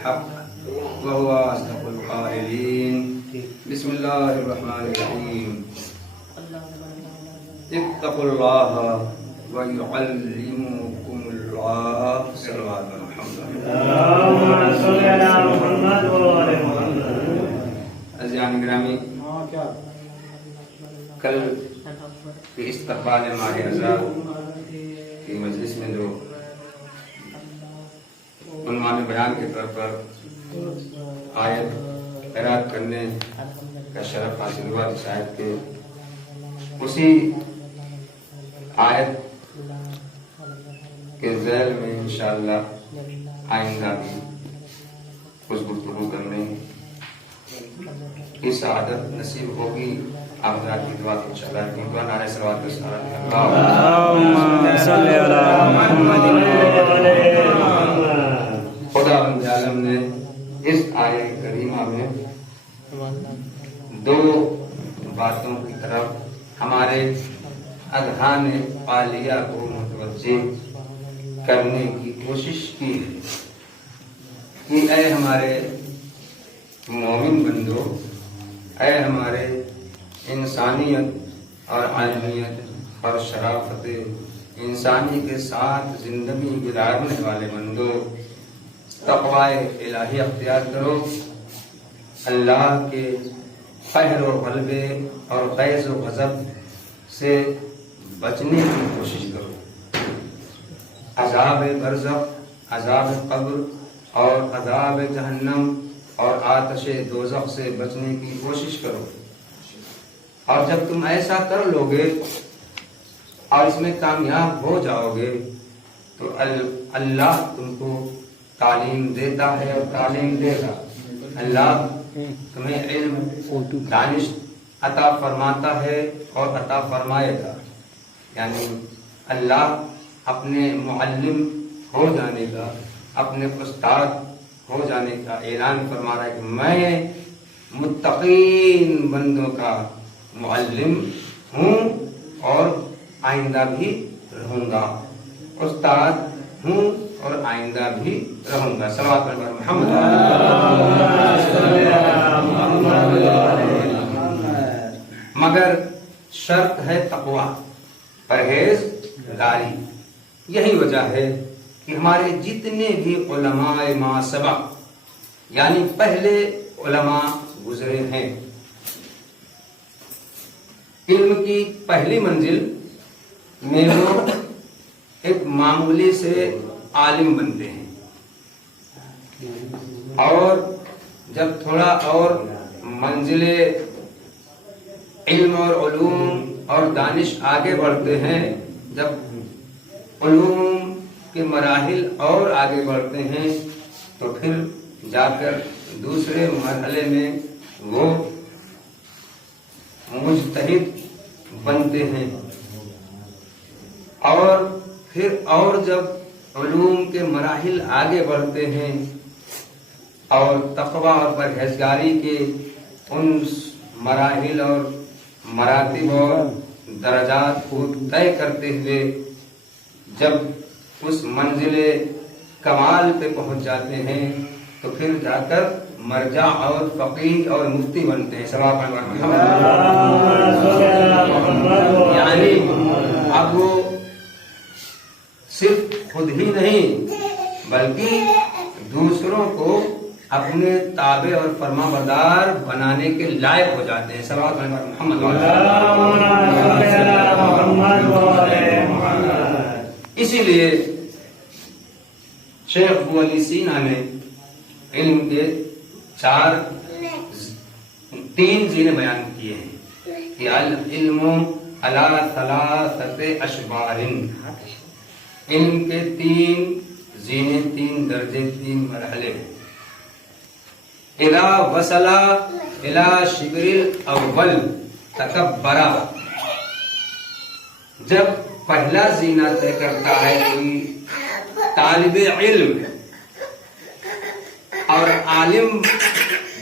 وهو أصدق القائلين. بسم الله الرحمن الرحيم. اتقوا الله ويعلمكم الله. صلوات محمد. اللهم صل على محمد وعلى محمد. عزیزان گرامی، کل کے استقبال ماہ رضا کی مجلس میں جو عنوان بیان کے طور پر آیت قرأت کرنے کا شرف حاصل ہوا، شاید کہ اسی آیت کے ذیل میں انشاءاللہ آئندہ بھی کچھ گفتگو کرنے کی سعادت نصیب ہوگی. آپ حضرات کی دعا کو انشاءاللہ رکھیں. نعرہ صلوات و سلام. اللهم صل على محمد وعلى محمد. خدا بند عالم نے اس آیہ کریمہ میں دو باتوں کی طرف ہمارے اذہان عالیہ کو متوجہ کرنے کی کوشش کی ہے کہ اے ہمارے مومن بندو، اے ہمارے انسانیت اور عالمیت اور شرافت انسانی کے ساتھ زندگی گزارنے والے بندو، تقوی الہی اختیار کرو. اللہ کے قہر و غلبے اور غیظ و غضب سے بچنے کی کوشش کرو. عذاب برزخ، عذاب قبر اور عذاب جہنم اور آتش دوزخ سے بچنے کی کوشش کرو. اور جب تم ایسا کر لو گے اور اس میں کامیاب ہو جاؤ گے تو اللہ تم کو تعلیم دیتا ہے اور تعلیم دے گا. اللہ تمہیں علم دانش عطا فرماتا ہے اور عطا فرمائے گا. یعنی اللہ اپنے معلم ہو جانے کا، اپنے استاد ہو جانے کا اعلان فرما رہا ہے کہ میں متقین بندوں کا معلم ہوں اور آئندہ بھی رہوں گا، استاد ہوں اور آئندہ بھی رہوں گا. صلوات اللہ محمد. مگر شرط ہے تقوی، پرہیزگاری. یہی وجہ ہے کہ ہمارے جتنے بھی علماء ما سبق یعنی پہلے علماء گزرے ہیں، علم کی پہلی منزل میں وہ ایک معمولی سے عالم بنتے ہیں، اور جب تھوڑا اور منزل علم اور علوم اور دانش آگے بڑھتے ہیں، جب علوم کے مراحل اور آگے بڑھتے ہیں تو پھر جا کر دوسرے مرحلے میں وہ مجتہد بنتے ہیں. اور پھر اور جب علوم کے مراحل آگے بڑھتے ہیں اور تقوی اور پرہیزگاری کے ان مراحل اور مراتب اور درجات کو طے کرتے ہوئے جب اس منزل کمال پہ پہنچ جاتے ہیں تو پھر جا کر مرجع اور فقیہ اور مفتی بنتے ہیں. یعنی اب وہ صرف خود ہی نہیں بلکہ دوسروں کو اپنے تابع اور فرما بردار بنانے کے لائق ہو جاتے ہیں. صلوات اللہ محمد. اسی لیے شیخ ابو علی سینا نے علم کے تین زینے بیان کیے ہیں کہ العلم علی ثلاثۃ اشبار. علم کے تین زینے، تین درجے، تین مرحلے ہیں. اذا وصل الى شبر الاول تکبر. جب پہلا زینہ طے کرتا ہے کوئی طالب علم اور عالم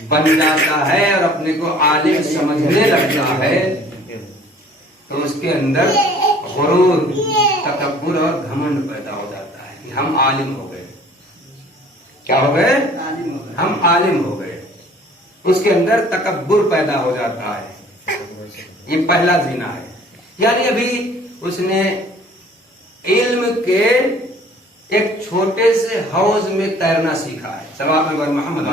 بن جاتا ہے اور اپنے کو عالم سمجھنے لگتا ہے تو اس کے اندر غرور، تکبر اور گھمنڈ پیدا ہو جاتا ہے کہ ہم عالم ہو گئے. کیا ہو گئے؟ ہم عالم ہو گئے. اس کے اندر تکبر پیدا ہو جاتا ہے. یہ پہلا زنا ہے. یعنی ابھی اس نے علم کے ایک چھوٹے سے حوض میں تیرنا سیکھا ہے. صلوات میں محمد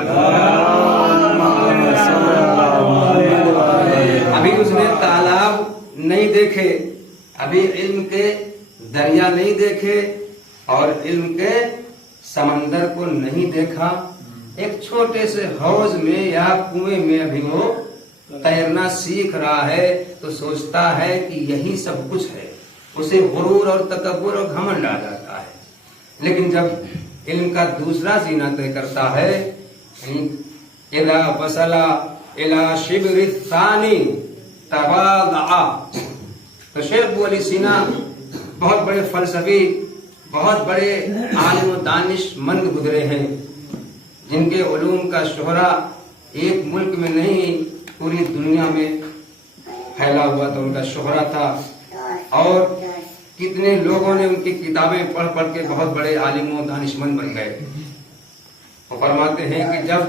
ابھی اس نے تالاب نہیں دیکھے, ابھی علم کے دریا نہیں دیکھے اور علم کے سمندر کو نہیں دیکھا. ایک چھوٹے سے حوض میں یا کنویں میں ابھی وہ تیرنا سیکھ رہا ہے تو سوچتا ہے کہ یہی سب کچھ ہے. اسے غرور اور تکبر اور گھمنڈ آ جاتا ہے. لیکن جب علم کا دوسرا زینہ طے کرتا ہے, اذا وصل الى شبر الثانی تواضع, تو شیخ ابو علی سینا بہت بڑے فلسفی, بہت بڑے عالم و دانش مند گزرے ہیں, جن کے علوم کا شہرہ ایک ملک میں نہیں پوری دنیا میں پھیلا ہوا تھا. ان کا شہرہ تھا اور کتنے لوگوں نے ان کی کتابیں پڑھ پڑھ کے بہت بڑے عالم و دانشمند بن گئے. وہ فرماتے ہیں کہ جب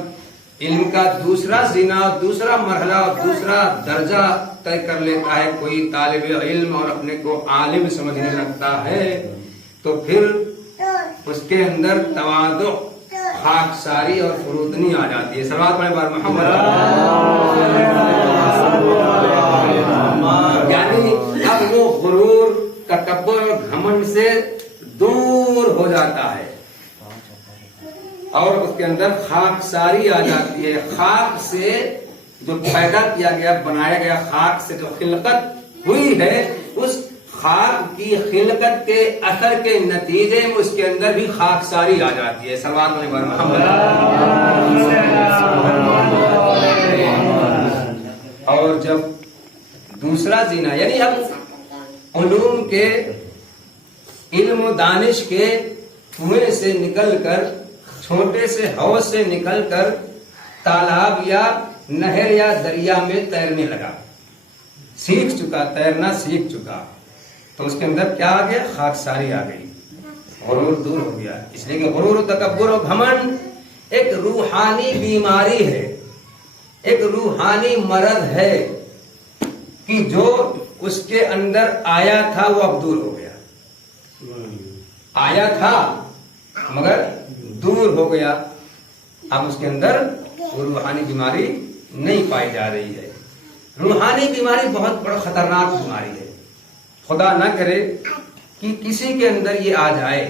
علم کا دوسرا زینہ, دوسرا مرحلہ اور دوسرا درجہ طے کر لیتا ہے کوئی طالب علم اور اپنے کو عالم سمجھنے لگتا ہے, تو پھر اس کے اندر تواضع, خاکساری اور فروتنی آ جاتی ہے. صلوات پڑھیں بار محمد. یعنی اب وہ غرور, تکبر اور گھمنڈ سے دور ہو جاتا ہے اور اس کے اندر خاکساری آ جاتی ہے. خاک سے جو پیدا کیا گیا, بنایا گیا, خاک سے جو خلقت ہوئی ہے, اس خاک کی خلقت کے اثر کے نتیجے میں اس کے اندر بھی خاکساری آ جاتی ہے. صلوات علیہ محمد. اور جب دوسرا زینہ, یعنی اب علوم کے, علم و دانش کے کنویں سے نکل کر, چھوٹے سے حوض سے نکل کر تالاب یا نہر یا دریا میں تیرنے لگا, سیکھ چکا, تیرنا سیکھ چکا, تو اس کے اندر کیا آ گیا؟ خاکساری آ گئی, غرور دور ہو گیا. اس لیے کہ غرور, تکبر و گھمنڈ ایک روحانی بیماری ہے, ایک روحانی مرض ہے کہ جو اس کے اندر آیا تھا وہ اب دور ہو گیا. آیا تھا مگر دور ہو گیا, اب اس کے اندر وہ روحانی بیماری نہیں پائی جا رہی ہے. روحانی بیماری بہت بڑا خطرناک بیماری ہے. خدا نہ کرے کہ کسی کے اندر یہ آ جائے,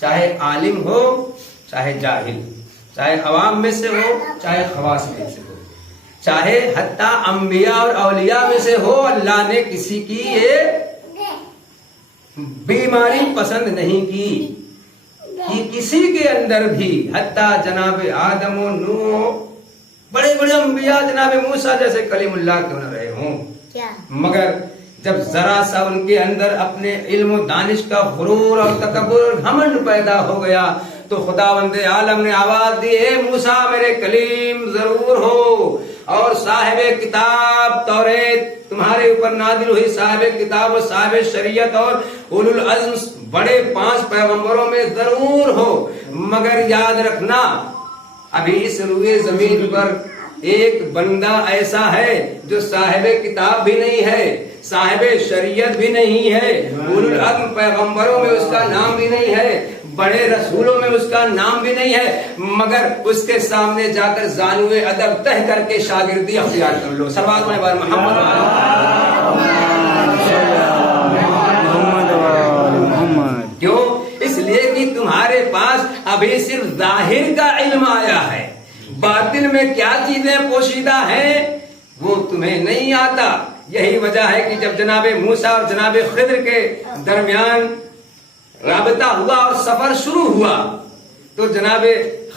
چاہے عالم ہو چاہے جاہل, چاہے عوام میں سے ہو چاہے خواص میں سے ہو, چاہے حتیٰ انبیاء اور اولیاء میں سے ہو. اللہ نے کسی کی یہ بیماری پسند نہیں کی کہ کسی کے اندر بھی, حتیٰ جناب آدم و نوح, بڑے بڑے انبیاء, جناب موسیٰ جیسے کلیم اللہ کیوں نہ رہے ہوں, مگر جب ذرا سا ان کے اندر اپنے علم و دانش کا غرور اور تکبر اور گھمنڈ پیدا ہو گیا تو خداوند عالم نے آواز دی, اے موسیٰ میرے کلیم ضرور ہو, اور صاحب کتاب توریت تمہارے اوپر نازل ہوئی, صاحب کتاب و صاحب شریعت اور اولو العزم بڑے 5 پیغمبروں میں ضرور ہو, مگر یاد رکھنا ابھی اس روئے زمین پر ایک بندہ ایسا ہے جو صاحب کتاب بھی نہیں ہے, صاحب شریعت بھی نہیں ہے, اولو العزم پیغمبروں میں اس کا نام بھی نہیں ہے, بڑے رسولوں میں اس کا نام بھی نہیں ہے, مگر اس کے سامنے جا کر زانوے ادب تہ کر کے شاگردی اختیار کر لو. صلوات علی محمد. کیوں؟ اس لیے کہ تمہارے پاس ابھی صرف ظاہر کا علم آیا ہے, باطن میں کیا چیزیں پوشیدہ ہیں وہ تمہیں نہیں آتا. یہی وجہ ہے کہ جب جناب موسیٰ اور جناب خضر کے درمیان رابطہ ہوا اور سفر شروع ہوا تو جناب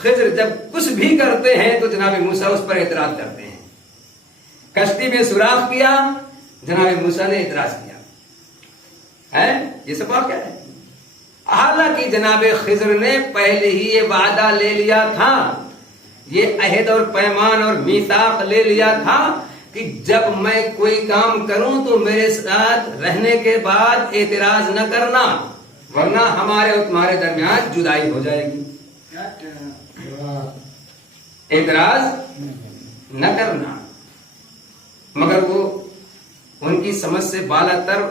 خضر جب کچھ بھی کرتے ہیں تو جناب موسیٰ اس پر اعتراض کرتے ہیں. کشتی میں سوراخ کیا, جناب موسیٰ نے اعتراض کیا ہے, یہ سب واقعہ ہے. حالانکہ جناب خضر نے پہلے ہی یہ وعدہ لے لیا تھا, یہ عہد اور پیمان اور میثاق لے لیا تھا کہ جب میں کوئی کام کروں تو میرے ساتھ رہنے کے بعد اعتراض نہ کرنا, ورنہ ہمارے اور تمہارے درمیان جدائی ہو جائے گی. اعتراض نہ کرنا، مگر وہ ان کی سمجھ سے بالا تر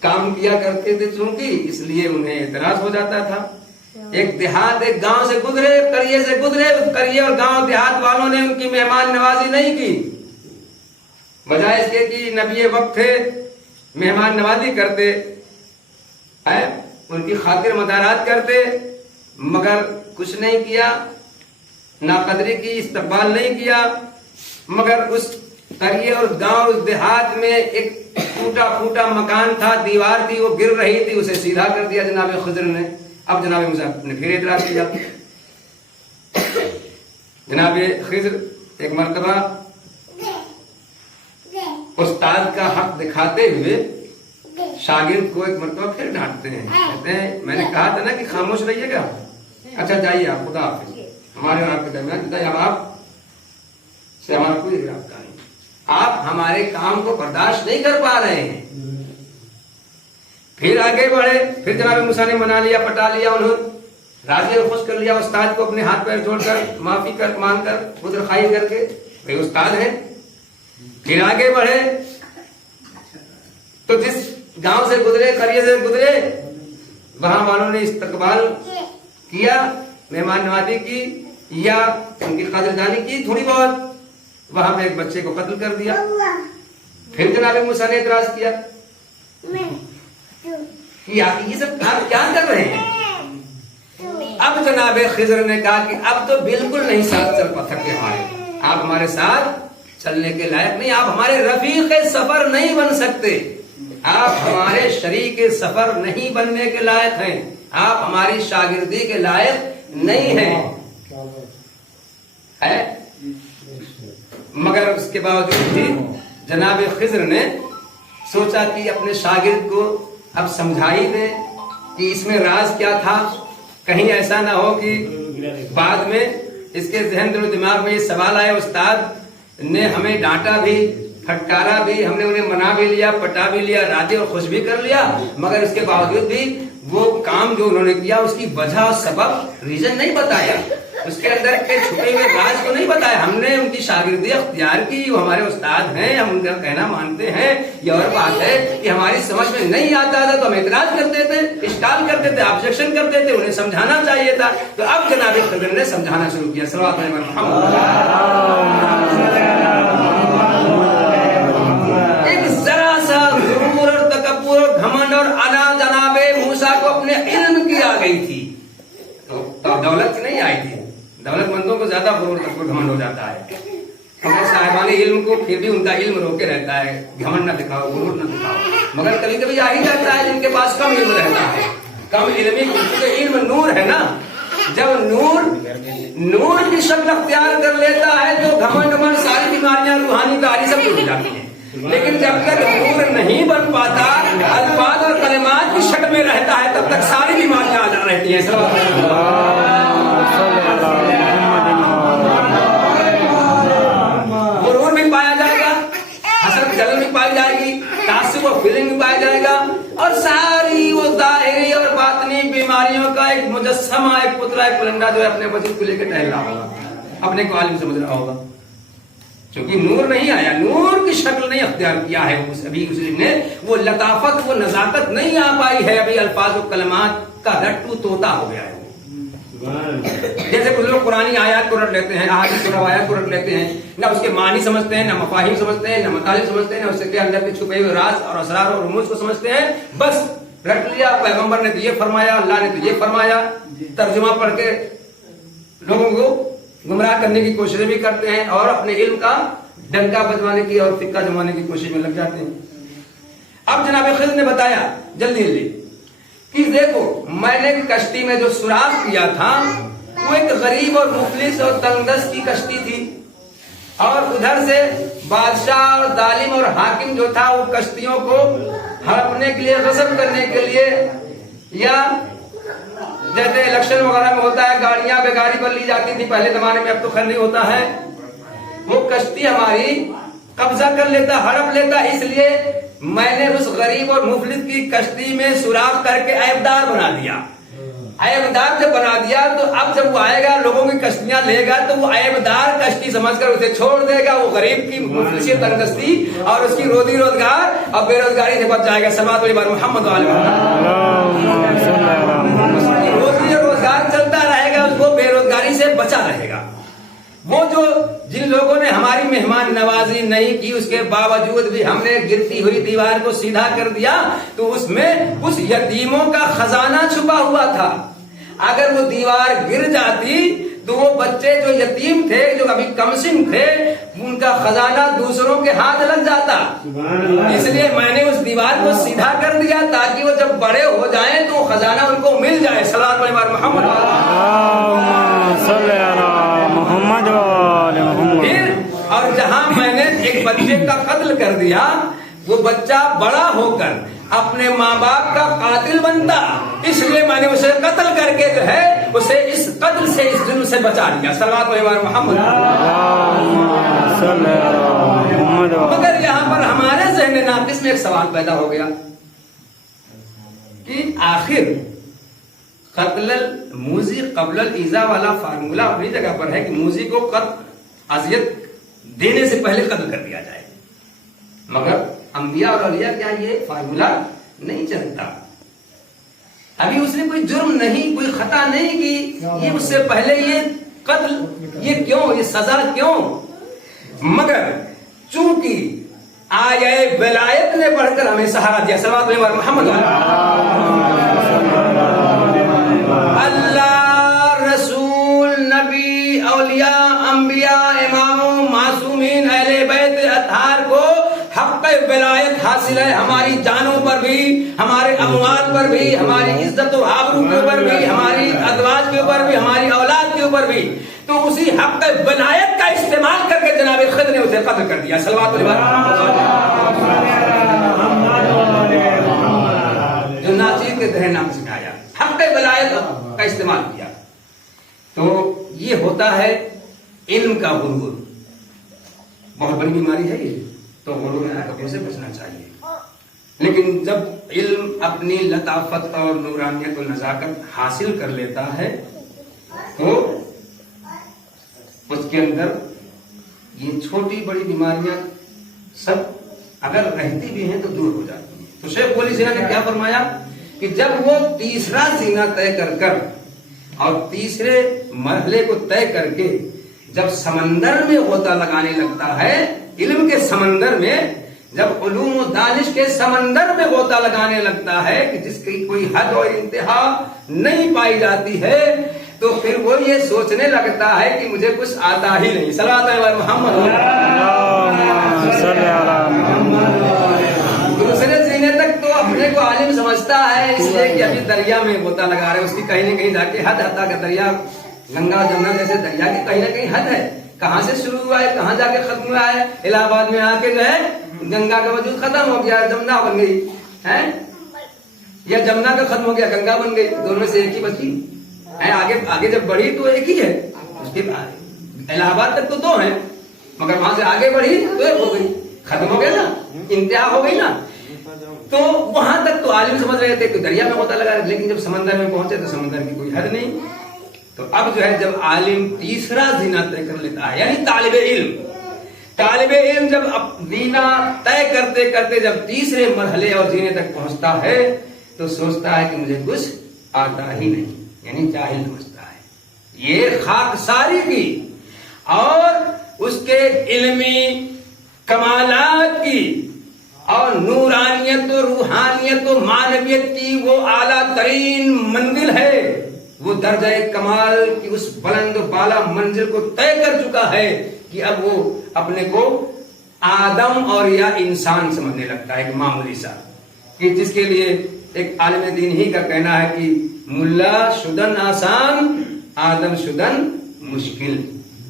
کام کیا کرتے تھے، چونکہ اس لیے انہیں اعتراض ہو جاتا تھا۔ ایک دیہات ایک گاؤں سے گزرے، قریے سے گزرے، قریے اور گاؤں دیہات والوں نے ان کی مہمان نوازی نہیں کی، بجائے اس کے کہ نبی وقت تھے، مہمان نوازی کرتے، ان کی خاطر مدارات کرتے، مگر کچھ نہیں کیا، ناقدری کی، استقبال نہیں کیا، مگر اس قریے اور گاؤں اس دیہات میں ایک ٹوٹا پھوٹا مکان تھا، دیوار تھی، وہ گر رہی تھی، اسے سیدھا کر دیا جناب خضر نے۔ اب جناب موسیٰ نے پھر اعتراض کیا۔ جناب خضر ایک مرتبہ استاد کا حق دکھاتے ہوئے شاگرد کو ایک مرتبہ پھر ڈانٹتے ہیں، کہتے ہیں میں نے کہا تھا نا کہ خاموش رہیے گا، اچھا جائیے آپ، خدا حافظ، ہمارے اور آپ کے درمیان جائیے، اب آپ سے ہمارا کوئی رابطہ نہیں، آپ ہمارے کام کو برداشت نہیں کر پا رہے ہیں۔ پھر آگے بڑھے، پھر جناب موسیٰ نے منا لیا، پٹا لیا، انہوں راضی اور خوش کر لیا استاد کو، اپنے ہاتھ پیر جوڑ کر معافی کر مانگ کر عذر خواہی کر کے، بھائی استاد ہیں۔ پھر آگے بڑھے تو جس گاؤں سے گزرے، قریے سے گزرے، وہاں والوں نے استقبال کیا، مہمان نوازی کی یا ان کی قدردانی کی تھوڑی بہت، وہاں پہ ایک بچے کو قتل کر دیا۔ پھر جناب موسیٰ نے اعتراض کیا کہ آپ یہ سب آپ کیا کر رہے ہیں؟ اب جناب خضر نے کہا کہ اب تو بالکل نہیں ساتھ چل سکتے ہمارے، آپ ہمارے ساتھ چلنے کے لائق نہیں، آپ ہمارے رفیق سفر نہیں بن سکتے، آپ ہمارے شریک سفر نہیں بننے کے لائق ہیں، آپ ہماری شاگردی کے لائق نہیں ہیں۔ مگر اس کے باوجود بھی جناب خضر نے سوچا کہ اپنے شاگرد کو اب سمجھائی دے کہ اس میں راز کیا تھا، کہیں ایسا نہ ہو کہ بعد میں اس کے ذہن دل و دماغ میں یہ سوال آئے استاد نے ہمیں ڈانٹا بھی، پھٹکارا بھی، ہم نے انہیں منا بھی لیا، پٹا بھی لیا، راضی اور خوش بھی کر لیا، مگر اس کے باوجود بھی وہ کام جو انہوں نے کیا اس کی وجہ اور سبب، ریزن نہیں بتایا، اس کے اندر کے چھپے ہوئے راز کو نہیں بتایا، ہم نے ان کی شاگردی اختیار کی، وہ ہمارے استاد ہیں، ہم ان کا کہنا مانتے ہیں، یہ اور بات ہے کہ ہماری سمجھ میں نہیں آتا تھا تو ہم اعتراض کرتے تھے، اشکال کرتے تھے، آبجیکشن کرتے تھے، انہیں سمجھانا چاہیے تھا۔ تو اب جناب خضر نے سمجھانا شروع کیا، صلوات علی محمد۔ ایک ذرا سا غرور اور تکبر اور گھمنڈ اور انا جناب موسیٰ کو اپنے علم کی آ گئی تھی، تو دولت نہیں آئی تھی، دولت مندوں کو زیادہ غرور تکبر گھمنڈ ہو جاتا ہے، ہمارے صاحبان علم کو پھر بھی ان کا علم روکے رہتا ہے، گھمنڈ نہ دکھاؤ، غرور نہ دکھاؤ، مگر کبھی کبھی آ ہی جاتا ہے جن کے پاس کم علم رہتا ہے، کم علمی، کیونکہ علم نور ہے نا، جب نور کی شکل اختیار کر لیتا ہے تو گھمنڈ من ساری بیماریاں روحانی کاری سب ٹوٹ جاتی ہیں، لیکن جب تک نور نہیں بن پاتا، الفاظ اور کلمات کی شکل میں رہتا ہے، تب تک ساری بیماریاں آ رہتی ہیں۔ غرور بھی پایا جائے گا، حسد جلن بھی پائی جائے گی، تعصب و فیلنگ بھی پایا جائے گا، اور ساری وہ ظاہری اور باطنی بیماریوں کا ایک مجسمہ، ایک پتلا، ایک پلنڈا جو ہے اپنے وجود کو لے کے ٹہل رہا ہوگا، اپنے کو عالم سمجھ رہا ہوگا، چونکہ نور نہیں آیا، نور کی شکل نہیں اختیار کیا ہے ابھی اس نے، وہ لطافت، وہ نزاکت نہیں آ پائی ہے، ابھی الفاظ و کلمات کا رٹو طوطا ہو گیا ہے۔ جیسے کچھ لوگ قرآنی آیات کو رٹ لیتے ہیں، احادیث اور روایات کو رٹ لیتے ہیں، نہ اس کے معنی سمجھتے ہیں، نہ مفاہیم سمجھتے ہیں، نہ مطالب سمجھتے ہیں، نہ اس کے اندر کے چھپے ہوئے راز اور اسرار اور رموز کو سمجھتے ہیں، بس رٹ لیا، پیغمبر نے تو یہ فرمایا، اللہ نے تو یہ فرمایا، ترجمہ پڑھ کے لوگوں کو گمراہ کرنے کی کوششیں بھی کرتے ہیں، اور اپنے علم کا ڈنکا بجوانے کی اور فقہ جمانے کی کوشش میں لگ جاتے ہیں۔ اب جناب خضر نے بتایا جلدی جلدی کہ دیکھو میں نے کشتی میں جو سوراخ کیا تھا وہ ایک غریب اور مفلس اور تنگدست کی کشتی تھی، اور ادھر سے بادشاہ اور ظالم اور حاکم جو تھا وہ کشتیوں کو ہڑپنے کے لیے، غصب کرنے کے لیے، یا جیسے الیکشن وغیرہ میں ہوتا ہے گاڑیاں بے گاڑی پر لی جاتی تھی پہلے زمانے میں، اب تو خیر نہیں ہوتا ہے، وہ کشتی ہماری قبضہ کر لیتا، ہڑپ لیتا، اس لیے میں نے اس غریب اور مفلس کی کشتی میں سوراخ کر کے عیبدار بنا دیا۔ عیبدار جب بنا دیا تو اب جب وہ آئے گا لوگوں کی کشتیاں لے گا تو وہ عیبدار کشتی سمجھ کر اسے چھوڑ دے گا. وہ غریب کی مفلسی تنگستی اور اس کی روزی روزگار اور بے روزگاری سے بچ جائے گا. صلوات علی محمد روزی روزگار چلتا رہے گا, اس کو بے روزگاری سے بچا رہے گا. وہ جو جن لوگوں نے ہماری مہمان نوازی نہیں کی اس کے باوجود بھی ہم نے گرتی ہوئی دیوار کو سیدھا کر دیا تو اس میں اس یتیموں کا خزانہ چھپا ہوا تھا. اگر وہ دیوار گر جاتی تو وہ بچے جو یتیم تھے جو ابھی کمسن تھے ان کا خزانہ دوسروں کے ہاتھ لگ جاتا. اس لیے میں نے اس دیوار کو سیدھا کر دیا تاکہ وہ جب بڑے ہو جائیں تو خزانہ ان کو مل جائے. صلوات علی محمد. پھر اور جہاں میں نے ایک بچے کا قتل کر دیا وہ بچہ بڑا ہو کر اپنے ماں باپ کا قاتل بنتا, اس لیے میں نے اسے قتل کر کے جو ہے اسے اس قتل سے اس ظلم سے بچا لیا. صلوات علی محمد. مگر یہاں پر ہمارے ذہن ناقص میں ایک سوال پیدا ہو گیا کہ آخر قتل الموذی قبل الایذاء والا فارمولہ اپنی جگہ پر ہے کہ موذی کو اذیت دینے سے پہلے قتل کر دیا جائے, مگر انبیاء اور اولیاء کیا یہ فارمولہ نہیں چلتا. ابھی اس نے کوئی جرم نہیں کوئی خطا نہیں کی, یہ اس سے پہلے یہ قتل یہ کیوں, یہ سزا کیوں؟ مگر چونکہ آیہ ولایت نے بڑھ کر ہمیں سہارا دیا. صلوات علی محمد. اللہ رسول نبی اولیاء انبیاء اماموں معصومین اہل بیت اطہار کو حق ولایت حاصل ہے ہماری جانوں پر بھی, ہمارے اموال پر بھی, ہماری عزت و آبرو کے اوپر بھی, ہماری ازواج کے اوپر بھی, ہماری اولاد کے اوپر بھی. تو اسی حق ولایت کا استعمال کر کے جناب خضر نے اسے قتل کر دیا. صلوات جو ناچیر کے ذہن نام سے آیا حق ولایت کا استعمال کیا. تو یہ ہوتا ہے علم کا غرور, بہت بڑی بیماری ہے یہ. تو غرور سے بچنا چاہیے. لیکن جب علم اپنی لطافت اور نورانیت و نزاکت حاصل کر لیتا ہے تو اس کے اندر یہ چھوٹی بڑی بیماریاں سب اگر رہتی بھی ہیں تو دور ہو جاتی ہیں. تو شیخ ولی سینا نے کیا فرمایا کہ جب وہ تیسرا زینہ طے کر کر اور تیسرے مرحلے کو طے کر کے جب سمندر میں غوطہ لگانے لگتا ہے, علم کے سمندر میں, جب علوم و دانش کے سمندر میں غوطہ لگانے لگتا ہے کہ جس کی کوئی حد اور انتہا نہیں پائی جاتی ہے, تو پھر وہ یہ سوچنے لگتا ہے کہ مجھے کچھ آتا ہی نہیں. صلوات علی محمد. دوسرے زینے تک تو اپنے کو عالم سمجھتا ہے اس لیے کہ ابھی دریا میں غوطہ لگا رہے, اس کی کہیں نہ کہیں جا کے حد آتا کہ دریا گنگا جمنا جیسے دریا کی کہیں نہ کہیں حد ہے. کہاں سے شروع ہوا ہے کہاں جا کے ختم ہوا ہے. الہ آباد میں آ کے جو ہے گنگا کا وجود ختم ہو گیا, جمنا بن گئی ہے, یا جمنا کا ختم ہو گیا گنگا بن گئی, دونوں سے ایک ہی بچی ہے. آگے جب بڑھی تو ایک ہی ہے, اس کے بعد الہ آباد تک تو دو ہیں, مگر وہاں سے آگے بڑھی تو ایک ہو گئی, ختم ہو گیا نا, انتہا ہو گئی نا. تو وہاں تک تو عالم سمجھ رہے تھے کہ دریا میں غوطہ لگا رہے, لیکن جب سمندر میں پہنچے تو سمندر کی کوئی حد نہیں. تو اب جو ہے جب عالم تیسرا زینہ طے کر لیتا ہے, یعنی طالب علم جب زینہ طے کرتے کرتے جب تیسرے مرحلے اور زینے تک پہنچتا ہے تو سوچتا ہے کہ مجھے کچھ آتا ہی نہیں, یعنی جاہل سمجھتا ہے. یہ خاکساری کی اور اس کے علمی کمالات کی اور نورانیت و روحانیت و معنویت کی وہ اعلیٰ ترین منزل ہے, وہ درجہ کمال کی اس بلند و بالا منزل کو طے کر چکا ہے کہ اب وہ اپنے کو آدم اور یا انسان سمجھنے لگتا ہے, کہ معمولی سا, کہ جس کے لیے ایک عالم دین ہی کا کہنا ہے کہ ملا شدن آسان آدم شدن مشکل.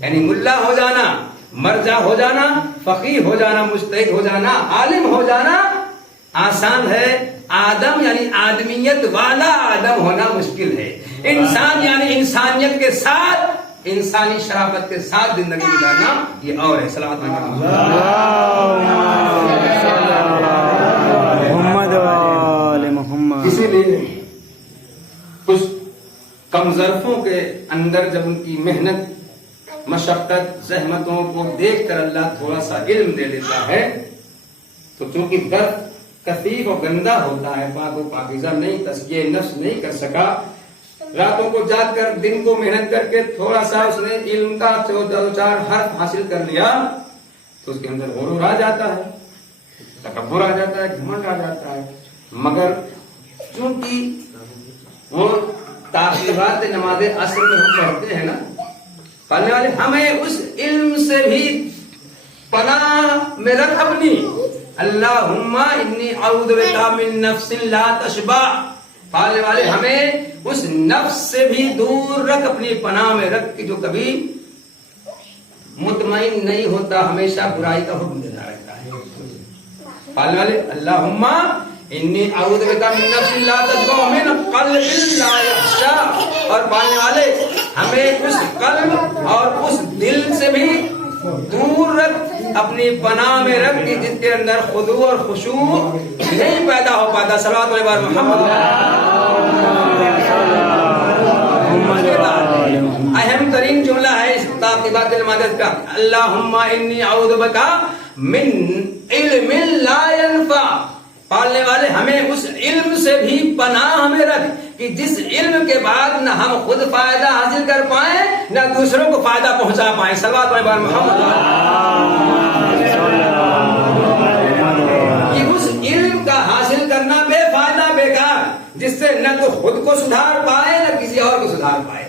یعنی ملا ہو جانا, مرجع ہو جانا, فقیہ ہو جانا, مجتہد ہو جانا, عالم ہو جانا آسان ہے, آدم یعنی آدمیت والا آدم ہونا مشکل ہے. انسان یعنی انسانیت کے ساتھ, انسانی شرافت کے ساتھ زندگی گزارنا یہ اور ہے. صلوات محمد. اسی لیے اس کم ظرفوں کے اندر جب ان کی محنت مشقت زحمتوں کو دیکھ کر اللہ تھوڑا سا علم دے دیتا ہے تو چونکہ ظرف کثیف اور گندا ہوتا ہے، پاک و پاکیزہ نہیں، تزکیہ نفس نہیں کر سکا، راتوں کو جاگ کر دن کو محنت کر کے تھوڑا سا اس نے علم کا 4 حرف حاصل کر لیا تو اس کے اندر غرور آ جاتا ہے، تکبر آ جاتا ہے، گھمنڈ آ جاتا ہے۔ مگر چونکہ وہ تعقیبات نماز عصر میں ہم پڑھتے ہیں نا، پڑھنے والے ہمیں اس علم سے بھی پناہ میں رکھ اپنی، اللہم انی اعوذ بک من نفس لا تشبع، پالنے والے ہمیں اس نفس سے بھی دور رکھ، اپنی پناہ میں رکھ کہ جو کبھی مطمئن نہیں ہوتا، ہمیشہ برائی کا حکم دیتا رہتا ہے۔ پالنے والے اللہم انی اعوذ بک من نفس لا تشبع من قلب لا یخشع، اور پالنے والے ہمیں اس قلب اور اس دل سے بھی دور رکھ، اپنی پناہ میں رکھ کہ جس کے اندر خضوع اور خشوع نہیں پیدا ہو پاتا۔ صلوات علی محمد۔ اہم ترین جملہ ہے اس تعقیبات المادت کا، اللہم انی اعوذ بک من علم لا ينفع، پالنے والے ہمیں اس علم سے بھی پناہ میں رکھ کہ جس علم کے بعد نہ ہم خود فائدہ حاصل کر پائیں نہ دوسروں کو فائدہ پہنچا پائیں۔ صلوات علی محمد۔ یہ اس علم کا حاصل کرنا بے فائدہ بیکار، جس سے نہ تو خود کو سدھار پائے نہ کسی اور کو سدھار پائے،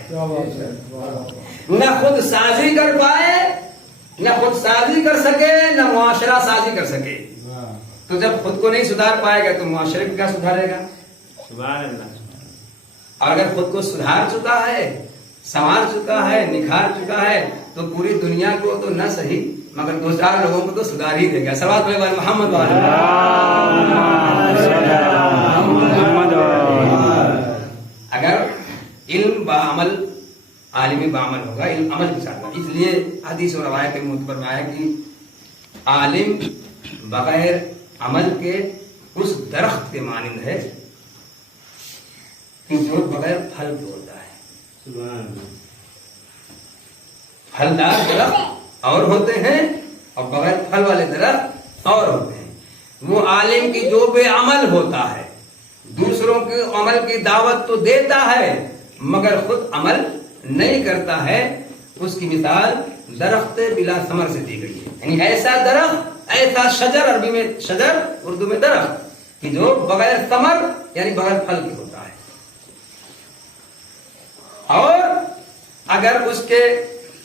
نہ خود سازی کر پائے، نہ خود سازی کر سکے، نہ معاشرہ سازی کر سکے۔ تو جب خود کو نہیں سدھار پائے گا تو معاشرے کو کیا سدھارے گا؟ سبحان اللہ۔ اور اگر خود کو سدھار چکا ہے، سنوار چکا ہے، نکھار چکا ہے تو پوری دنیا کو تو نہ صحیح مگر 2-4 لوگوں کو تو سدھار ہی دے گا۔ صلوات علی محمد۔ اگر علم بعمل، عالم بعمل ہوگا، علم عمل کے ساتھ، اس لیے حدیث اور روایت میں معتبر میں آیا کہ عالم بغیر عمل کے اس درخت کے مانند ہے کہ جو بغیر پھل کے ہوتا ہے۔ پھلدار درخت اور ہوتے ہیں اور بغیر پھل والے درخت اور ہوتے ہیں۔ وہ عالم کی جو بے عمل ہوتا ہے، دوسروں کے عمل کی دعوت تو دیتا ہے مگر خود عمل نہیں کرتا ہے، اس کی مثال درخت بلا ثمر سے دی گئی ہے۔ یعنی ایسا درخت، ایسا شجر، عربی میں شجر، اردو میں درخت، کہ جو بغیر ثمر یعنی بغیر پھل کے ہوتا ہے۔ اور اگر اس کے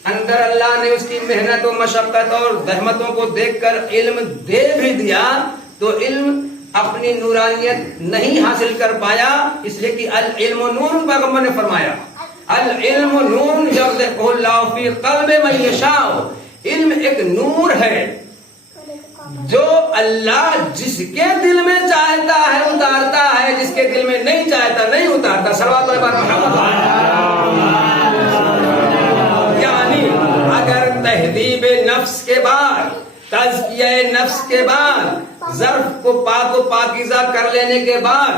اندر اللہ نے اس کی محنت و مشقت اور زحمتوں کو دیکھ کر علم دے بھی دیا تو علم اپنی نورانیت نہیں حاصل کر پایا، اس لیے کہ العلم نور، پیغمبر نے فرمایا العلم نور یقذفہ اللہ فی قلب من یشاء، علم ایک نور ہے جو اللہ جس کے دل میں چاہتا ہے اتارتا ہے، جس کے دل میں نہیں چاہتا نہیں اتارتا۔ صلوات علی محمد۔ یعنی اگر تہذیب نفس کے بعد، تزکیہ نفس کے بعد، ظرف کو پاک و پاکیزہ کر لینے کے بعد،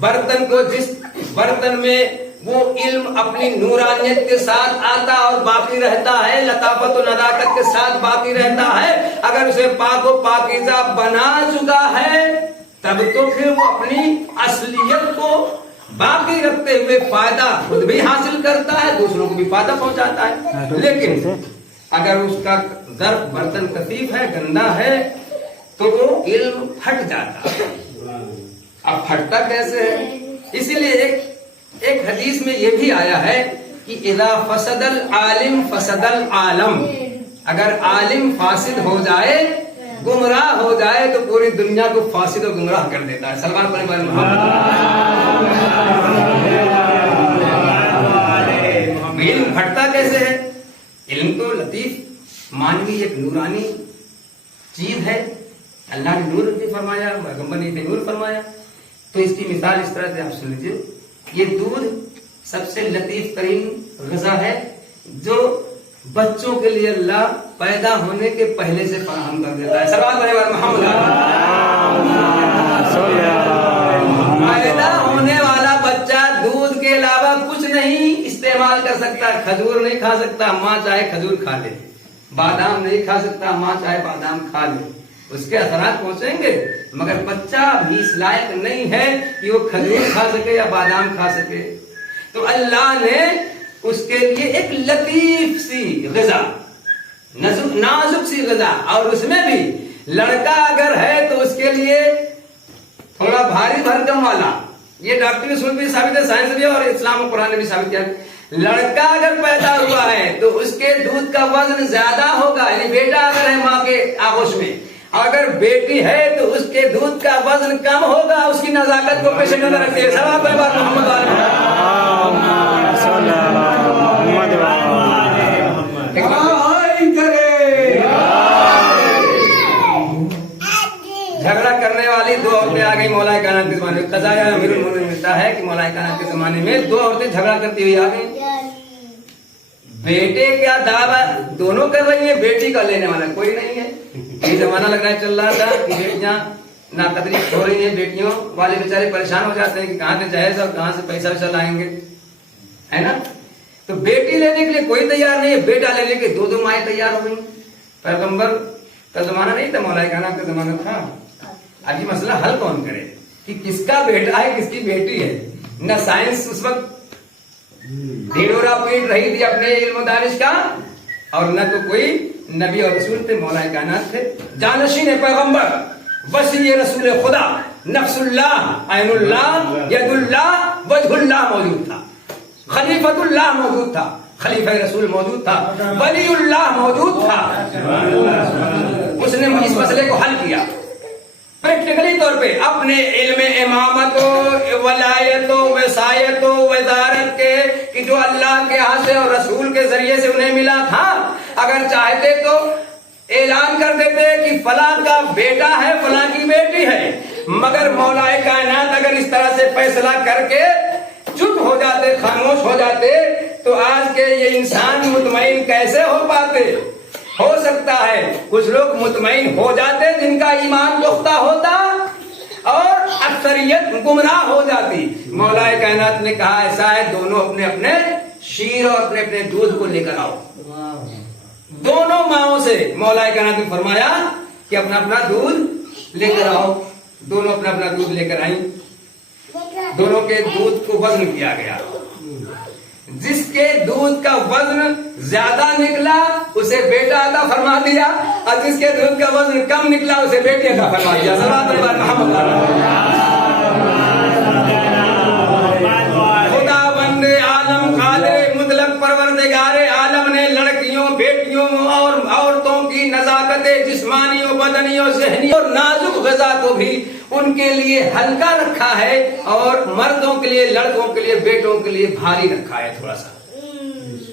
برتن کو جس برتن میں وہ علم اپنی نورانیت کے ساتھ آتا اور باقی رہتا ہے، لطافت و نزاکت کے ساتھ باقی رہتا ہے، اگر اسے پاک و پاکیزہ بنا چکا ہے تب تو پھر وہ اپنی اصلیت کو باقی رکھتے ہوئے فائدہ خود بھی حاصل کرتا ہے، دوسروں کو بھی فائدہ پہنچاتا ہے۔ لیکن اگر اس کا ظرف برتن کثیف ہے، گندا ہے، تو وہ علم پھٹ جاتا ہے۔ اب پھٹتا کیسے ہے؟ اسی لیے ایک حدیث میں یہ بھی آیا ہے کہ اذا فسد العالم فسد العالم، اگر عالم فاسد ہو جائے، گمراہ ہو جائے تو پوری دنیا کو فاسد و گمراہ کر دیتا ہے۔ سلمان علیہ علم پھٹتا کیسے ہے؟ علم تو لطیف مانوی ایک نورانی چیز ہے، اللہ نے نور بھی فرمایا، پیغمبر نے نور فرمایا۔ تو اس کی مثال اس طرح سے آپ سن لیجیے، یہ دودھ سب سے لطیف ترین غذا ہے جو بچوں کے لیے اللہ پیدا ہونے کے پہلے سے فراہم کر دیتا ہے۔ سلام علیکم محمد۔ پیدا ہونے والا بچہ دودھ کے علاوہ کچھ نہیں استعمال کر سکتا. کھجور نہیں کھا سکتا, ماں چاہے کھجور کھا لے. بادام نہیں کھا سکتا, ماں چاہے بادام کھا لے, اس کے اثرات پہنچیں گے. مگر بچہ بھی اس لائق نہیں ہے کہ وہ کھجور کھا سکے یا بادام کھا سکے. تو اللہ نے اس کے لیے ایک لطیف سی غذا, نازک سی غذا, اور اس میں بھی لڑکا اگر ہے تو اس کے لیے تھوڑا بھاری بھرکم والا. یہ ڈاکٹری اصول بھی ثابت ہے, سائنس بھی, اور اسلام و قرآن نے بھی ثابت کیا. لڑکا اگر پیدا ہوا ہے تو اس کے دودھ کا وزن زیادہ ہوگا, یعنی بیٹا اگر ہے ماں کے آغوش میں, اگر بیٹی ہے تو اس کے دودھ کا وزن کم ہوگا. اس کی نزاکت کو پیش نظر رکھتے ہیں. سلام بار محمد جھگڑا کرنے والی دو عورتیں آ گئی مولا کائنات کے زمانے میں. قضائے امیر المومنین ملتا ہے کہ مولا کائنات کے زمانے میں دو عورتیں جھگڑا کرتی ہوئی آ گئی. بیٹے کا دعویٰ دونوں کر رہی ہیں, بیٹی کا لینے والا کوئی نہیں ہے. یہ زمانہ لگ رہا ہے چل رہا تھا کہ بیٹیاں ناقدری ہو رہی ہیں, بیٹیوں والے بیچارے پریشان ہو جاتے ہیں کہ کہاں سے جہیز اور کہاں سے پیسہ ویسہ لائیں گے, ہے نا. تو بیٹی لینے کے لیے کوئی تیار نہیں ہے, بیٹا لینے کے لیے دو مائیں تیار ہو گئی. پیغمبر کا زمانہ نہیں تھا, مولا کائنات کا زمانہ تھا. اب یہ مسئلہ حل کون کرے کہ کس کا بیٹا ہے کس کی بیٹی ہے. نہ سائنس اس وقت ڈھیڑورا پیٹ رہی تھی اپنے علم و دانش کا, اور نہ تو کوئی نبی اور رسول تھے, مولا کائنات تھے. جانشین پیغمبر, وسیع رسول خدا, نفس اللہ, عین اللہ, ید اللہ, وجہ اللہ موجود تھا. خلیفۃ اللہ موجود تھا, خلیفہ رسول موجود تھا, ولی اللہ موجود تھا. اس نے اس مسئلے کو حل کیا پریکٹیکلی طور پہ اپنے علم امامت و ولایت و وصایت و وزارت کے, کہ جو اللہ کے ہاتھ سے اور رسول کے ذریعے سے انہیں ملا تھا. اگر چاہتے تو اعلان کر دیتے کہ فلاں کا بیٹا ہے, فلاں کی بیٹی ہے. مگر مولا کائنات اگر اس طرح سے فیصلہ کر کے چپ ہو جاتے, خاموش ہو جاتے, تو آج کے یہ انسان مطمئن کیسے ہو پاتے. ہو سکتا ہے کچھ لوگ مطمئن ہو جاتے جن کا ایمان پختہ ہوتا, اور اکثریت گمراہ ہو جاتی. مولا کائنات نے کہا ایسا ہے, دونوں اپنے اپنے شیر اور اپنے اپنے دودھ کو لے کر آؤ. دونوں ماؤں سے مولا کائنات نے فرمایا کہ اپنا اپنا دودھ لے کر آؤ. دونوں اپنا اپنا دودھ لے کر آئیں. دونوں کے دودھ کو وزن کیا گیا. جس کے دودھ کا وزن زیادہ نکلا اسے بیٹا عطا فرما دیا, اور جس کے دودھ کا وزن کم نکلا اسے بیٹی عطا فرما دیا. خدا بند عالم قادر مطلق پروردگار عالم نے لڑکیوں, بیٹیوں اور عورتوں کی نزاکت جسمانی و بدنی و ذہنی اور نازک غذا کو بھی ان کے لیے ہلکا رکھا ہے, اور مردوں کے لیے, لڑکوں کے لیے, بیٹوں کے لیے بھاری رکھا ہے تھوڑا سا.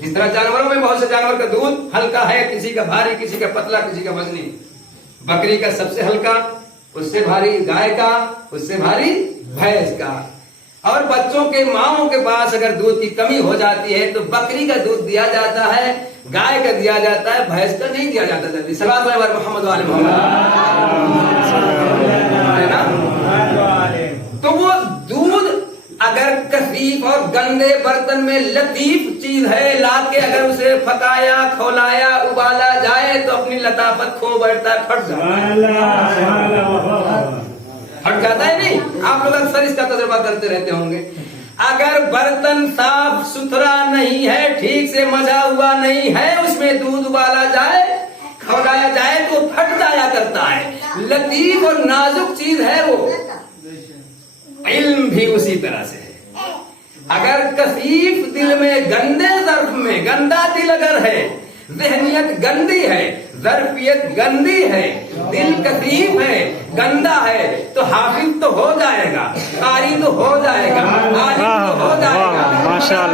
جس طرح جانوروں میں بہت سے جانور کا دودھ ہلکا ہے, کسی کا بھاری, کسی کا پتلا, کسی کا وزنی. بکری کا سب سے ہلکا, اس سے بھاری گائے کا, اس سے بھاری بھینس کا. اور بچوں کے ماؤں کے پاس اگر دودھ کی کمی ہو جاتی ہے تو بکری کا دودھ دیا جاتا ہے, گائے کا دیا جاتا ہے, بھینس کا نہیں دیا جاتا جلدی. صلوات اللہ محمد وعلی محمد. تو وہ دودھ اگر کثیف اور گندے برتن میں لطیف چیز ہے, لا کے اگر اسے پکایا, کھولایا, ابالا جائے تو اپنی لطافت کھو بیٹھتا ہے, پھٹ جاتا ہے. نہیں, آپ لوگ اکثر اس کا تجربہ کرتے رہتے ہوں گے. اگر برتن صاف ستھرا نہیں ہے, ٹھیک سے مزا ہوا نہیں ہے, اس میں دودھ ابالا جائے, کھولایا جائے تو پھٹ جایا کرتا ہے. لطیف اور نازک چیز ہے وہ. علم بھی اسی طرح سے ہے. اگر کثیف دل میں, گندے ظرف میں, گندا دل اگر ہے, ذہنیت گندی ہے, ظرفیت گندی ہے, دل کثیف ہے, گندا ہے, تو حافظ تو ہو جائے گا, قاری تو ہو جائے گا, عالم تو ہو جائے گا,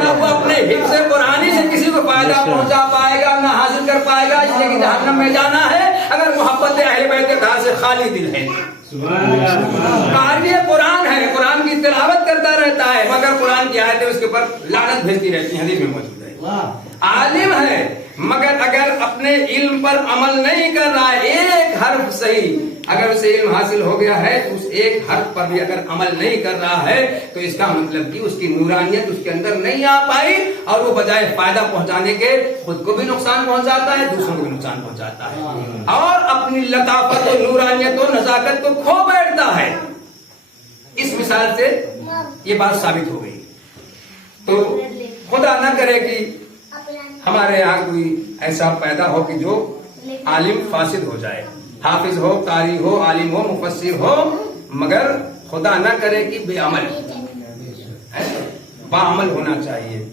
نہ وہ اپنے حفظ قرآنی سے کسی کو فائدہ پہنچا پائے گا, نہ حاصل کر پائے گا, اس لیے کہ جہنم میں جانا ہے اگر محبت اہل بیت کے سے خالی دل ہے. قاری قرآن ہے, قرآن کی تلاوت کرتا رہتا ہے, مگر قرآن کی آیتیں اس کے اوپر لعنت بھیجتی رہتی ہیں, حدیث میں موجود ہے. عالم ہے, مگر اگر اپنے علم پر عمل نہیں کر رہا ہے، ایک حرف صحیح اگر اسے علم حاصل ہو گیا ہے تو اس ایک حرف پر بھی اگر عمل نہیں کر رہا ہے تو اس کا مطلب کہ اس کی نورانیت اس کے اندر نہیں آ پائی، اور وہ بجائے فائدہ پہنچانے کے خود کو بھی نقصان پہنچاتا ہے، دوسروں کو بھی نقصان پہنچاتا ہے، اور اپنی لطافت و نورانیت و نزاکت کو کھو بیٹھتا ہے۔ اس مثال سے یہ بات ثابت ہو گئی۔ تو خدا نہ کرے کہ ہمارے یہاں کوئی ایسا پیدا ہو کہ جو عالم فاسد ہو جائے، حافظ ہو، قاری ہو، عالم ہو، مفسر ہو، مگر خدا نہ کرے کہ بے عمل، باعمل ہونا چاہیے۔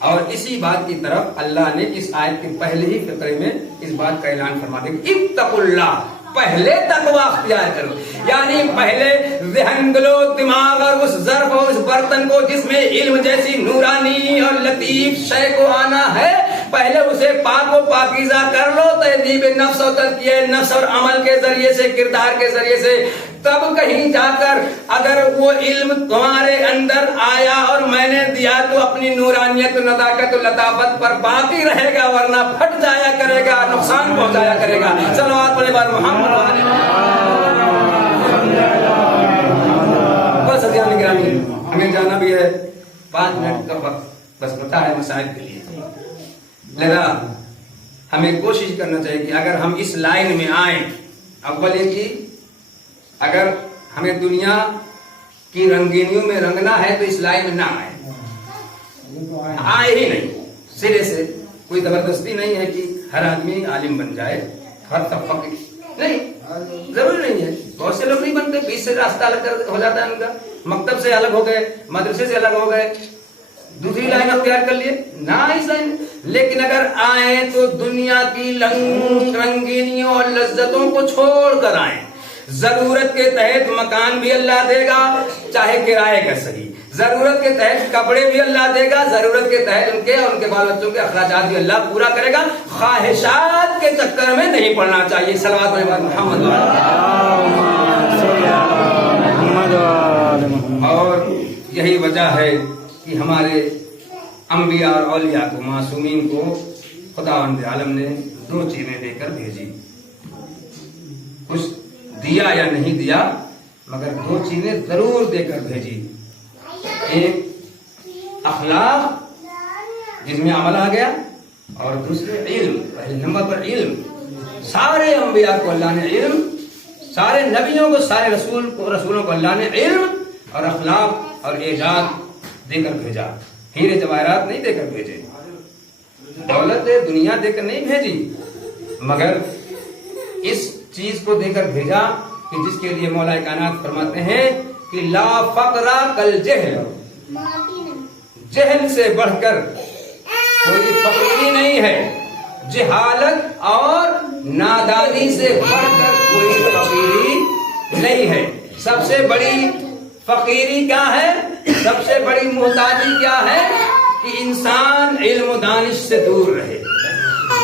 اور اسی بات کی طرف اللہ نے اس آیت کے پہلے ہی فقرے میں اس بات کا اعلان فرما دیا کہ اتقوا اللہ، پہلے تقوی اختیار کرو، یعنی پہلے ذہن گلو، دماغ اور اس ظرف اور اس برتن کو جس میں علم جیسی نورانی اور لطیف شے کو آنا ہے، پہلے اسے پاک و پاکیزہ کر لو، تہذیب نفس اور تزکیہ نفس اور عمل کے ذریعے سے، کردار کے ذریعے سے، تب کہیں جا کر اگر وہ علم تمہارے اندر آیا اور میں نے دیا تو اپنی نورانیت و نزاکت و لطافت پر باقی رہے گا، ورنہ پھٹ جایا کرے گا، نقصان پہنچایا کرے گا۔ صلوات پڑھے بار محمد بس عزیزان گرامی، ہمیں جانا بھی ہے، 5 منٹ کا وقت بس بتا ہے مسائل کے لیے، لہذا ہمیں کوشش کرنا چاہیے کہ اگر ہم اس لائن میں آئیں، اول یہ کہ اگر ہمیں دنیا کی رنگینیوں میں رنگنا ہے تو اس لائن میں نہ آئے ہی نہیں، سرے سے کوئی زبردستی نہیں ہے کہ ہر آدمی عالم بن جائے، ہر طبقہ نہیں، ضروری نہیں ہے، بہت سے لوگ نہیں بنتے، 20 سے راستہ الگ ہو جاتا ہے ان کا، مکتب سے الگ ہو گئے، مدرسے سے الگ ہو گئے، دوسری لائن اختیار کر لیے، نہ اس لائن، لیکن اگر آئیں تو دنیا کی رنگینیوں اور لذتوں کو چھوڑ کر آئیں۔ ضرورت کے تحت مکان بھی اللہ دے گا، چاہے کرائے کا صحیح، ضرورت کے تحت کپڑے بھی اللہ دے گا، ضرورت کے تحت ان کے اور ان کے بال بچوں کے اخراجات بھی اللہ پورا کرے گا، خواہشات کے چکر میں نہیں پڑنا چاہیے۔ صلوات محمد اور یہی وجہ ہے کہ ہمارے انبیاء اور اولیاء کو، معصومین کو خداوند عالم نے 2 چیزیں دے کر بھیجی، کچھ دیا یا نہیں دیا مگر 2 چیزیں ضرور دے کر بھیجی، ایک اخلاق جس میں عمل آ گیا، اور دوسرے علم، پہلے نمبر پر علم۔ سارے انبیاء کو اللہ نے علم، سارے نبیوں کو، سارے رسولوں کو اللہ نے علم اور اخلاق اور اعجاز دے کر بھیجا، ہیرے جواہرات نہیں دے کر بھیجے، دولت دنیا دے کر نہیں بھیجی، مگر اس چیز کو دے کر بھیجا کہ جس کے لیے مولا کائنات فرماتے ہیں کہ لا فقر کل جہل، جہل سے بڑھ کر کوئی فقیری نہیں ہے، جہالت اور نادانی سے بڑھ کر کوئی فقیری نہیں ہے۔ سب سے بڑی فقیری کیا ہے، سب سے بڑی محتاجی کیا ہے کہ انسان علم و دانش سے دور رہے،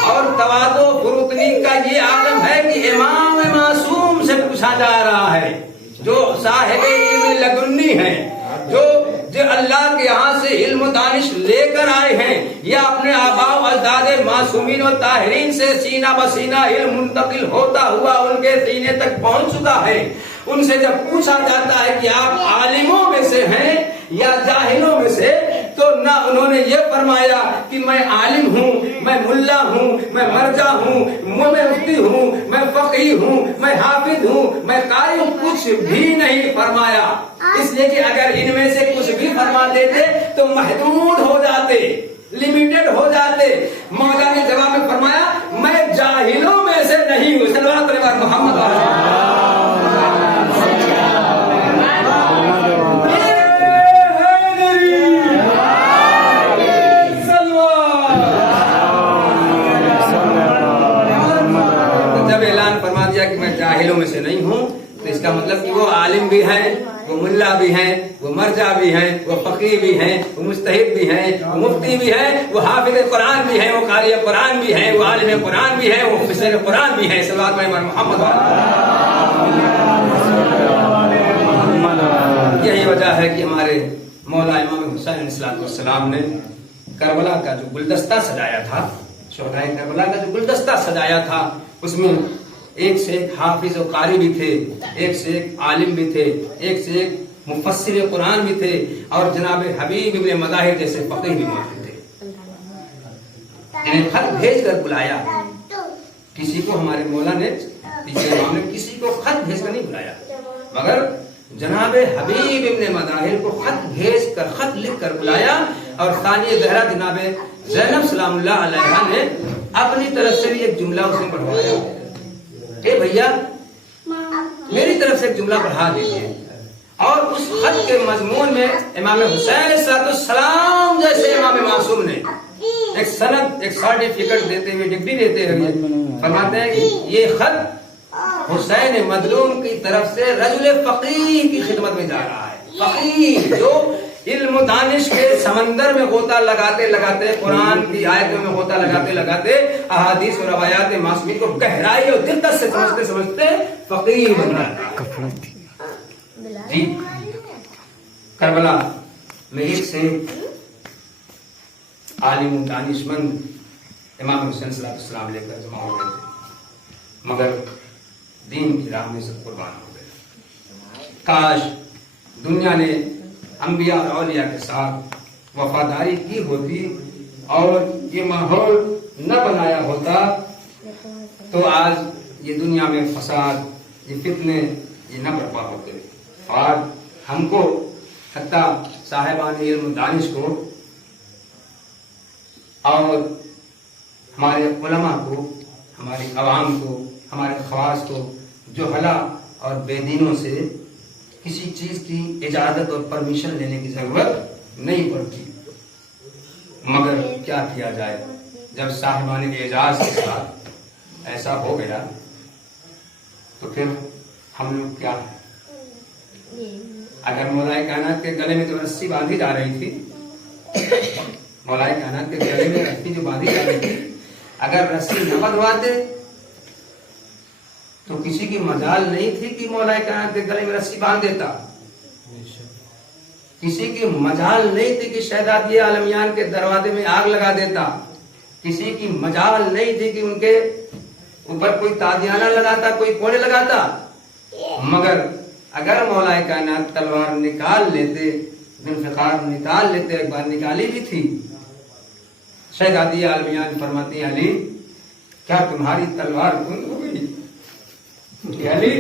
اور تواضع و فروتنی کا یہ عالم ہے کہ امام معصوم سے پوچھا جا رہا ہے، جو صاحب علم لدنی ہیں، جو اللہ کے یہاں سے علم و دانش لے کر آئے ہیں، یا اپنے آباء و اجداد معصومین و طاہرین سے سینہ بسینہ علم منتقل ہوتا ہوا ان کے سینے تک پہنچ چکا ہے، ان سے جب پوچھا جاتا ہے کہ آپ عالموں میں سے ہیں یا جاہلوں میں سے، تو نہ انہوں نے یہ فرمایا کہ میں عالم ہوں، میں ملا ہوں، میں مرجع ہوں، میں مفتی ہوں، میں فقیہ ہوں، میں حافظ ہوں، میں قاری ہوں، کچھ بھی نہیں فرمایا، اس لیے کہ اگر ان میں سے کچھ بھی فرما دیتے تو محدود ہو جاتے، لمیٹڈ ہو جاتے۔ مولا نے جواب میں فرمایا میں جاہلوں میں سے نہیں ہوں۔ صلوات علی محمد۔ جاہلوں میں سے نہیں ہوں تو اس کا مطلب کہ وہ عالم بھی ہیں، وہ ملا بھی ہیں، وہ مرجع بھی ہیں، وہ فقیہ بھی ہیں، وہ مجتہد بھی ہیں، وہ مفتی بھی ہیں، وہ حافظ قرآن بھی ہیں، وہ قاری قرآن بھی ہیں، وہ عالم قرآن بھی ہیں، وہ مفسر قرآن بھی ہیں۔ صلوات محمد۔ یہی وجہ ہے کہ ہمارے مولا امام حسین علیہ السلام نے کربلا کا جو گلدستہ سجایا تھا، شہدائے کربلا کا جو گلدستہ سجایا تھا اس میں ایک سے ایک حافظ و قاری بھی تھے، ایک سے ایک عالم بھی تھے، ایک سے ایک مفسر قرآن بھی تھے، اور جناب حبیب ابن مظاہر جیسے فقیہ بھی موجود تھے، جنہیں خط بھیج کر بلایا. کسی کو ہمارے مولا نے پیچھے امام نے کسی کو خط بھیج کر نہیں بلایا، مگر جناب حبیب ابن مظاہر کو خط بھیج کر، خط لکھ کر بلایا. اور ثانیہ زہرا جناب زینب سلام اللہ علیہا نے اپنی طرف سے بھی ایک جملہ اسے پڑھوایا. اے بھیا میری طرف سے ایک جملہ پڑھا دیجیے. اور اس خط کے مضمون میں امام حسین علیہ السلام جیسے امام معصوم نے ایک سند، ایک سرٹیفکیٹ دیتے ہوئے، ڈگری دیتے ہوئے فرماتے ہیں کہ یہ خط حسین مظلوم کی طرف سے رجل فقیہ کی خدمت میں جا رہا ہے. فقیہ جو علم و دانش کے سمندر میں غوطہ لگاتے لگاتے، قرآن کی آیتوں میں غوطہ لگاتے لگاتے، احادیث اور روایات معصومی کو گہرائی اور دقت سے سمجھتے سمجھتے فقیہ بن رہا ہے. جی کربلا میں ایک سے عالم و دانشمند امام حسین صلی اللہ علیہ وسلم لے کر جمع ہو گئے تھے، مگر دین کی راہ میں سب قربان ہو گئے. کاش دنیا نے انبیاء اور اولیاء کے ساتھ وفاداری کی ہوتی اور یہ ماحول نہ بنایا ہوتا تو آج یہ دنیا میں فساد، یہ فتنے یہ نہ برپا ہوتے. اور ہم کو حتیٰ صاحبان علم و دانش کو اور ہمارے علماء کو، ہماری عوام کو، ہمارے خواص کو جہلا اور بے دینوں سے کسی چیز کی اجازت اور پرمیشن لینے کی ضرورت نہیں پڑتی. مگر کیا کیا جائے، جب صاحبان اعجاز کے ساتھ ایسا ہو گیا تو پھر ہم لوگ کیا ہیں؟ اگر مولائے کائنات کے گلے میں تو رسی باندھی جا رہی تھی، مولائے کائنات کے گلے میں رسی جو باندھی جا رہی تھی، اگر رسی نہ بندھواتے تو کسی کی مجال نہیں تھی کہ مولائے کائنات کے گلے میں رسی باندھ دیتا. کسی کی مجال نہیں تھی کہ شہزادی عالمیان کے دروازے میں آگ لگا دیتا. کسی کی مجال نہیں تھی کہ ان کے اوپر کوئی تادیانہ لگاتا، کوئی کوڑے لگاتا. مگر اگر مولائے کائنات تلوار نکال لیتے، ذوالفقار نکال لیتے، ایک بار نکالی بھی تھی. شہزادی عالمیان فرماتی علی کیا تمہاری تلوار گم ہو گئی؟ علی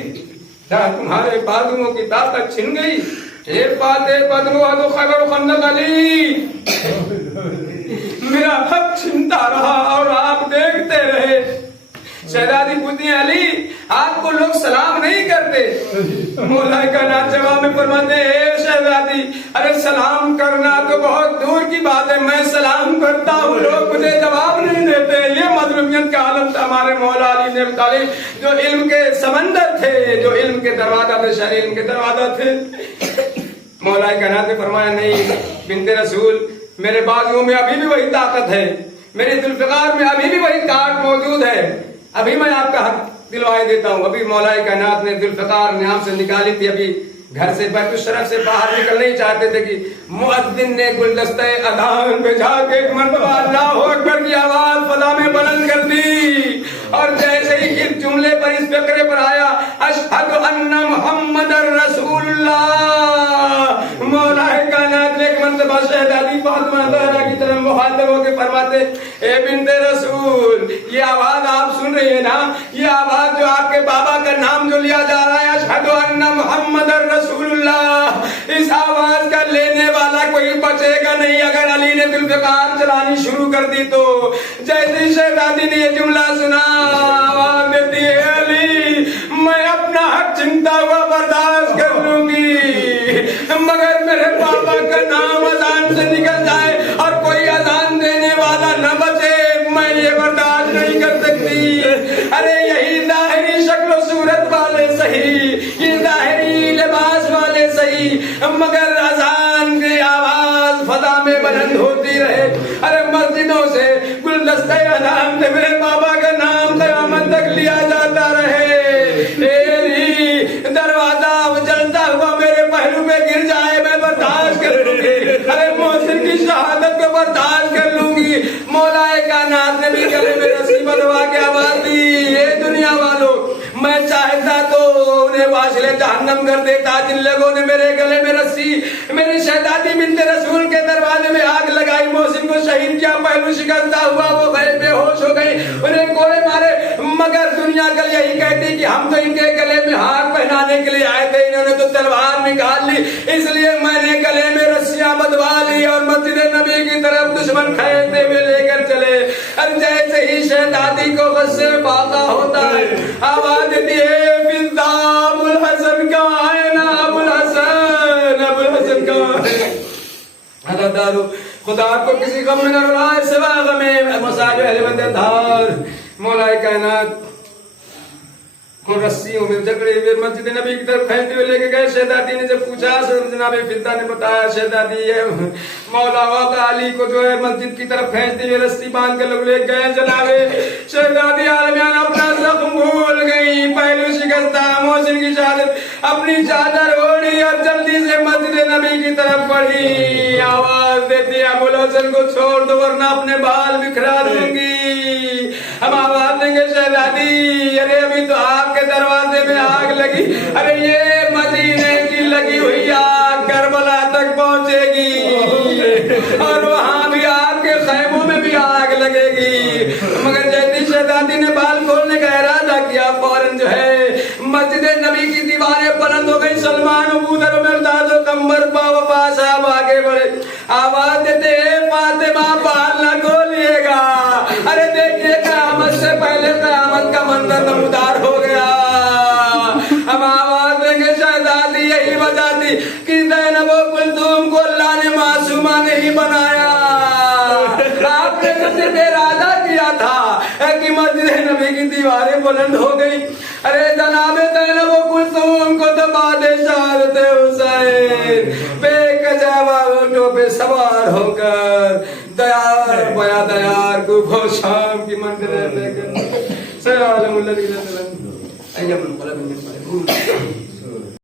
کیا تمہارے بازوؤں کی طاقت چھن گئی؟ اے فاتح بدرو ادو خیبر خندق علی میرا حق چھنتا رہا اور آپ دیکھتے رہے. شہزادی پوچھتی ہیں علی آپ کو لوگ سلام نہیں کرتے؟ مولا کائنات جواب میں فرماتے ہیں اے شہزادی ارے سلام کرنا تو بہت دور کی بات ہے، میں سلام کرتا ہوں لوگ مجھے جواب نہیں دیتے. یہ مظلومیت کا عالم تھا ہمارے مولا علی نے طالب، جو علم کے سمندر تھے، جو علم کے دروازہ تھے، شہر علم کے دروازہ تھے. مولا کائنات نے فرمایا نہیں بنت رسول، میرے بازوؤں میں ابھی بھی وہی طاقت ہے، میرے ذوالفقار میں ابھی بھی وہی کاٹ موجود ہے، ابھی میں آپ کا حق دلوائے دیتا ہوں. ابھی مولا کائنات نے ذوالفقار نے آپ سے نکالی تھی، ابھی گھر سے بیت الشرف سے باہر نکل نہیں چاہتے تھے کہ مؤذن نے گلدستہ اذان پہ جا کے ایک مرتبہ اللہ اکبر کی آواز فضا میں بلند کر دی. اور جیسے ہی اس جملے پر، اس فقرے پر آیا اشہد ان محمد رسول اللہ، مولا کائنات نے ایک مرتبہ شہزادی فاطمہ زہرا کی طرف مخاطب ہو کے فرماتے اے بنت رسول یہ آواز آپ سن رہی ہے نا، یہ آواز جو آپ کے بابا کا نام جو لیا جا رہا ہے اشہد ان محمد رسول اللہ، اس آواز کا لینے والا کوئی بچے گا نہیں. اگر علی نے ذوالفقار چلانی شروع کر دی تو جیسے شہزادی نے یہ جملہ سنا آواز دیتی ہے علی میں اپنا حق چھنتا ہوا برداشت کر لوں گی، مگر میرے بابا کا نام اذان سے نکل جائے اور کوئی اذان دینے والا نہ بچے، میں یہ برداشت نہیں کر سکتی. ارے یہی ظاہری شکل و صورت والے صحیح، یہ ظاہری لباس والے صحیح، مگر اذان کی آواز فضا میں بلند ہوتی رہے. ارے مسجدوں سے گلدستہ اذان سے میرے بابا کا نام قیامت تک لیا جاتا رہے. دروازہ جلتا ہوا میرے پہلو پہ گر جائے میں برداشت کر لوں گی. ارے محسن کی شہادت کو برداشت کر لوں گی. مولا کائنات نے بھی ختم کر دیتا جن لوگوں نے میرے گلے میں رسی میری شہزادی بنت رسول کے دروازے میں آگ لگائی محسن کو شہید کیا پہلو شکستہ ہوا وہ غیر بے ہوش ہو گئی انہیں کوڑے مارے مگر دنیا کل یہی کہتی کہ ہم تو ان کے گلے میں ہار پہنانے کے لیے آئے تھے انہوں نے تو تلوار نکال لی اس لیے میں نے گلے میں رسیاں بدوا لی اور مسجد نبی کی طرف دشمن کھیلتے ہوئے لے کر چلے اور جیسے ہی شہزادی کو غصے میں باقا ہوتا ہے آواز دیتی ہے فضا ابو الحسن کہاں ہے نا ابو الحسن کہاں ہے حضرت دارو خدا کو کسی غم میں نہ رلائے سوا غم مصائب اہل بندے دھار مولا کائنات کو رسیوں میں جکڑے ہوئے مسجد نبی کی طرف کھینچتے ہوئے لے کے گئے شہزادی نے جب پوچھا جناب فضا نے بتایا شہزادی ہے مولا واقع علی کو جو ہے مسجد کی طرف کھینچتے ہوئے رسی باندھ کر لوگ لے گئے جناب شہزادی عالمیان اپنا زخم بھول گئی پہلو شکستہ محسن کی شہادت اپنی چادر اوڑھی اور جلدی سے مسجد نبی کی طرف بڑھی آواز دیتی ابو الحسن کو چھوڑ دو ورنہ اپنے بال بکھرا دوں گی ہم آواز دیں گے شہزادی ارے ابھی تو آپ کے دروازے میں آگ لگی ارے یہ مدینے کی لگی ہوئی آگ کربلا تک پہنچے گی اور وہاں بھی آپ کے خیموں میں بھی آگ لگے گی مگر جیسی شہزادی نے بال کھولنے کا ارادہ کیا فوراً جو ہے مسجد نبی کی دیواریں بلند ہو گئی سلمان ابودر مرداد و کمبر وفا صاحب آگے بڑھے آواز دیتے فاطمہ بال نہ کھولیے گا ارے دیکھیے قیامت سے پہلے قیامت کا منظر نمودار ہو گیا ہم آواز دیں گے شہزادی یہی وجہ تھی کہ زینب و کلثوم کو اللہ نے معصومہ نہیں بنایا آپ نے تو صرف ارادہ کیا تھا کہ مسجد نبی کی دیواریں بلند ہو گئی ارے جناب زینب و کلثوم کو تو بعد شہادت حسین بے کجاوا اونٹوں پہ سوار ہو کر دیار بیا دیار کو بھو شام کی منزلیں لے کر سلام اللہ علیہ وسلم ایام القلب من